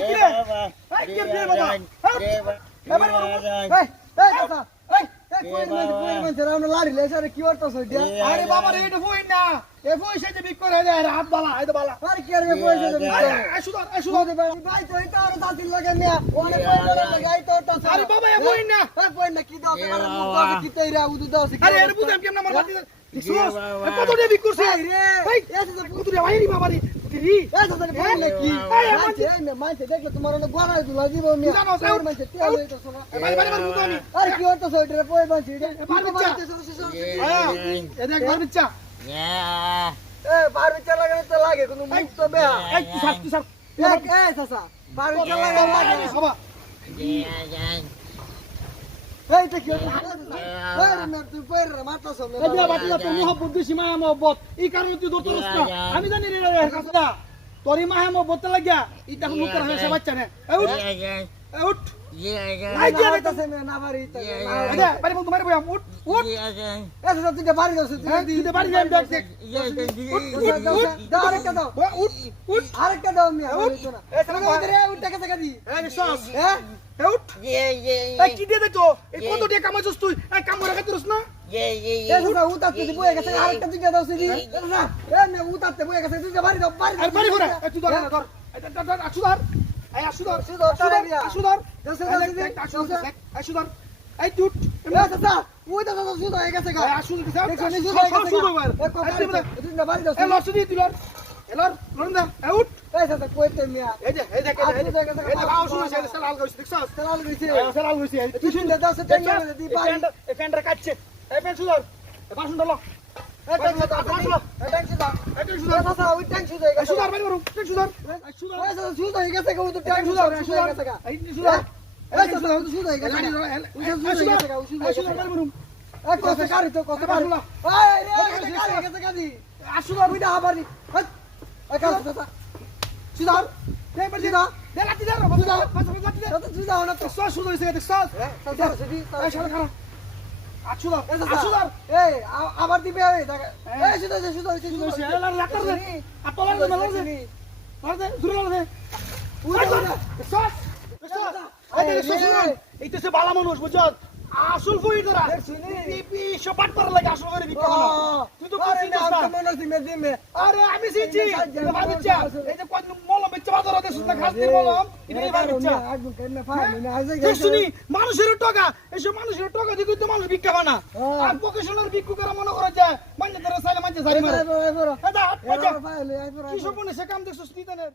কি রে এই কি রে বাবা এবার এই কথা আরে বাবা রে এটা বই না এ বই সেটা বিক করে দেয় রাত বালা এই তো বালা আরে কি রে বই সেটা বিক করে এই সুদর ভাই তো এটা আর দাদির লাগে না অনেক লাগাই তো আরে বাবা এ বই না কি দাও কি তৈরা উদু দাও আরে এর বুঝাম কেমন আমার বাতি কত দিয়ে বিক করছে রে এই এসে তো কুতুরে ভাই রে বাবা রে কুতুরি এসে তো বই না কি এই মানছে দেখলে তোমার অনেক গড়াই দুলা দিব মি আর মানছে তেল হইতো শোনা ভাই বুঝো আমি আরে কি হতো সইটা বই মানছে এ দেখ বার বিচ্চা এ বার বিচ্চা লাগালে তো লাগে কোনো মুখ তো বেহা এই তুই সব দেখ এই চাচা বার বিচ্চা লাগালে বাবা এইটা কি হচ্ছে আরে না তুই পয়র মারতা সব এই বিয়া বাতিলা তোর মোহব্বত দিছি মায়া মোহব্বত এই কারণে তুই দূর করছ না আমি জানি রে কাছটা তোরই মায়া মোহব্বত লাগিয়া এই দেখো মুখ করে সে বাচ্চা না উঠ আই দিয়া রেতাছে না বাড়ি তো আচ্ছা বাড়ি বন্ধু মারবো উঠ এসে তুই বাড়ি যাস তুই বাড়ি যাই দেখ দাও আরেকটা দাও উঠ আরেকটা দাও মিয়া বলিতো না এসে ওদের উঠ টাকা টাকা দি এই সস উঠ এই কি দিয়ে দেখো এই কত টাকা কামাইছস তুই এই কাম করে খাইতরস না এসে উঠা তুই বই গেছে আরেকটা তুই দাও সিদি না এ না উঠাতে বই গেছে তুই বাড়ি দাও বাড়ি করে তুই ধর না ধর সুধর এই সুধর সুধর এই টুট চাচা ওই তো সুধর হয়ে গেছে গা সুধর তুই না বাড়ি দাও এ লস দি দিলর এলর লন্দা এ উঠ এই চাচা কইতে মিয়া এই যে এই দেখে এই লাও শুনে সেলাল কইছে দেখছস সেলাল কইছে তুই শুন দাও সে টেন দি বাড়ি এই ফ্যানটা কাটছে এই ফ্যান সুধর এ বাসন ডালো এই ট্যাঙ্ক সুধর চাচা ওই ট্যাঙ্ক সুধর সুধর বাড়ি করু ট্যাঙ্ক সুধর সুধর হয়ে গেছে গো তো ট্যাঙ্ক সুধর হয়ে গেছে গা এই সুধর এই চাচা ও সুধর হয়ে গেছে সুধর বাড়ি করু এ কত কারি তো কত কারি এই রে কারি গেছে গাদি আসুধর বুইডা হাবারি এই কাল চাচা সুধর এই বাড়ি দা দে লাতি দে সুধর লাতি দে সুধর না তো সুধর হইছে দেখছস চাচা সেদি এই শালা খারাপ আছুদার আছুদার এই আবার দিবে এই সুধর সুধর এলা লাটার দে আতলার দে মেলার দে মার দে দূরে দে উড়া সস এই তো সে বালা মানুষ বুঝছস আসল ফুই ধরা পিপি সপাট করা লাগে আসল করে বিক্রি না তুই তো করছিস না মনে দিমে দিমে আরে আমি সিনছি বাচ্চা এই যে কোন মলম বেচা বাজারে দেছ না খাস দিয়ে মলম এই বাচ্চা একদম কেন ফাইল না আজে গেছে শুনি মানুষের টাকা এইসব মানুষের টাকা দিয়ে তো মানুষ বিক্রি বানা আর প্রফেশনাল বিক্রি করা মনে করে যায় মানে ধরে সাইলে মাঝে জারি মারে এটা ফাইল কি সব মনে সে কাম দেখছস কি জানেন